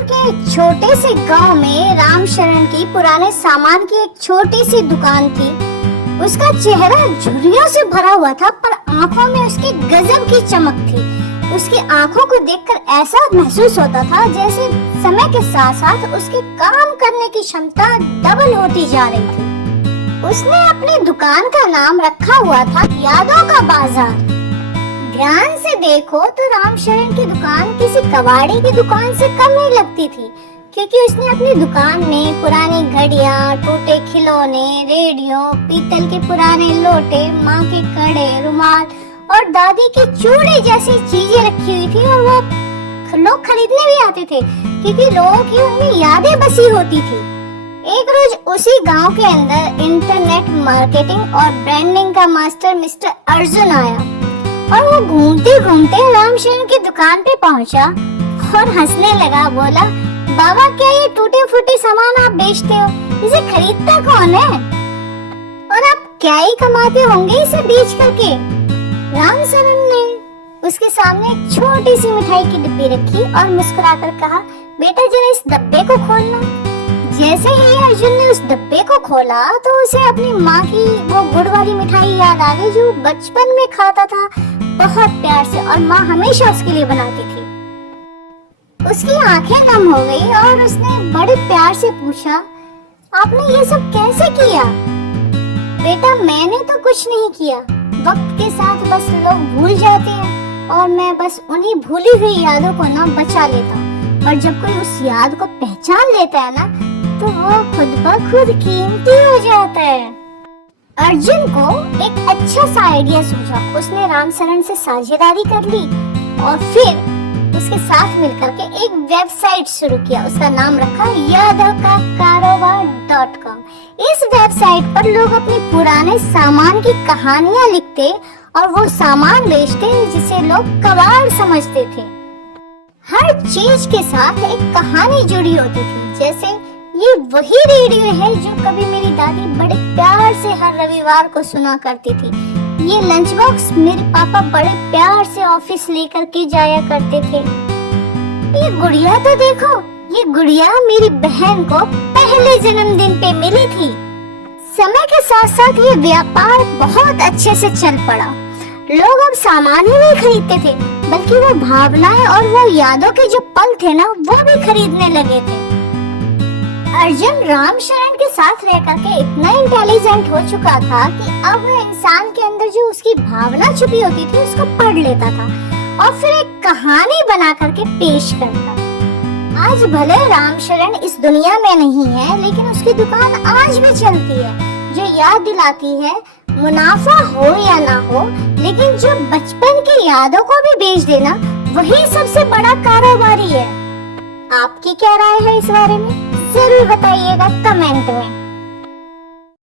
जबलपुर के एक छोटे से गांव में रामशरण की पुराने सामान की एक छोटी सी दुकान थी। उसका चेहरा झुर्रियों से भरा हुआ था, पर आंखों में उसकी गजब की चमक थी। उसकी आंखों को देखकर ऐसा महसूस होता था जैसे समय के साथ साथ उसके काम करने की क्षमता डबल होती जा रही थी। उसने अपनी दुकान का नाम रखा हुआ था यादों का बाजार। ध्यान से देखो तो रामशरण की दुकान किसी कबाड़ी की दुकान से कम नहीं लगती थी, क्योंकि उसने अपनी दुकान में पुरानी घड़ियां, टूटे खिलौने, रेडियो, पीतल के पुराने लोटे, माँ के कड़े, रुमाल और दादी की चूड़ी जैसी चीजें रखी हुई थी। और वो लोग खरीदने भी आते थे, क्योंकि लोगों की उनमें यादें बसी होती थी। एक रोज उसी गांव के अंदर इंटरनेट मार्केटिंग और ब्रांडिंग का मास्टर मिस्टर अर्जुन आया, और वो घूमते घूमते रामशरण की दुकान पे पहुंचा और हंसने लगा। बोला, बाबा क्या ये टूटे फूटे सामान आप बेचते हो? इसे खरीदता कौन है? और आप क्या ही कमाते होंगे इसे बेच करके? रामशरण ने उसके सामने एक छोटी सी मिठाई की डिब्बी रखी और मुस्कुराकर कहा, बेटा जरा इस डब्बे को खोलना। जैसे ही अर्जुन ने उस डब्बे को खोला तो उसे अपनी माँ की वो गुड़ वाली मिठाई याद आ गई, जो बचपन में खाता था बहुत प्यार से, और माँ हमेशा उसके लिए बनाती थी। उसकी आंखें नम हो गई और उसने बड़े प्यार से पूछा, आपने ये सब कैसे किया? बेटा मैंने तो कुछ नहीं किया, वक्त के साथ बस लोग भूल जाते हैं और मैं बस उन्हीं भूली हुई यादों को ना बचा लेता हूँ। और जब कोई उस याद को पहचान लेता है ना, तो वो खुद ब खुद कीमती हो जाता है। अर्जुन को एक अच्छा सा आइडिया सूझा। उसने रामशरण से साझेदारी कर ली और फिर उसके साथ मिलकर के एक वेबसाइट शुरू किया। उसका नाम रखा यादोंकाकारोबार.com। इस वेबसाइट पर लोग अपने पुराने सामान की कहानियां लिखते और वो सामान बेचते जिसे लोग कबाड़ समझते थे। हर चीज के साथ एक कहानी जुड़ी होती थी। जैसे ये वही रेडियो है जो कभी मेरी दादी बड़े प्यार से हर रविवार को सुना करती थी। ये लंच बॉक्स मेरे पापा बड़े प्यार से ऑफिस लेकर के जाया करते थे। ये गुड़िया तो देखो, ये गुड़िया मेरी बहन को पहले जन्मदिन पे मिली थी। समय के साथ साथ ये व्यापार बहुत अच्छे से चल पड़ा। लोग अब सामान ही नहीं खरीदते थे, बल्कि वो भावनाएं और वो यादों के जो पल थे ना, वो भी खरीदने लगे थे। अर्जुन रामशरण के साथ रह करके इतना इंटेलिजेंट हो चुका था कि अब वो इंसान के अंदर जो उसकी भावना छुपी होती थी उसको पढ़ लेता था और फिर एक कहानी बना करके पेश करता। आज भले रामशरण इस दुनिया में नहीं है, लेकिन उसकी दुकान आज भी चलती है, जो याद दिलाती है मुनाफा हो या ना हो, लेकिन जो बचपन की यादों को भी बेच देना, वही सबसे बड़ा कारोबारी है। आपकी क्या राय है इस बारे में? जरूर बताइएगा कमेंट में।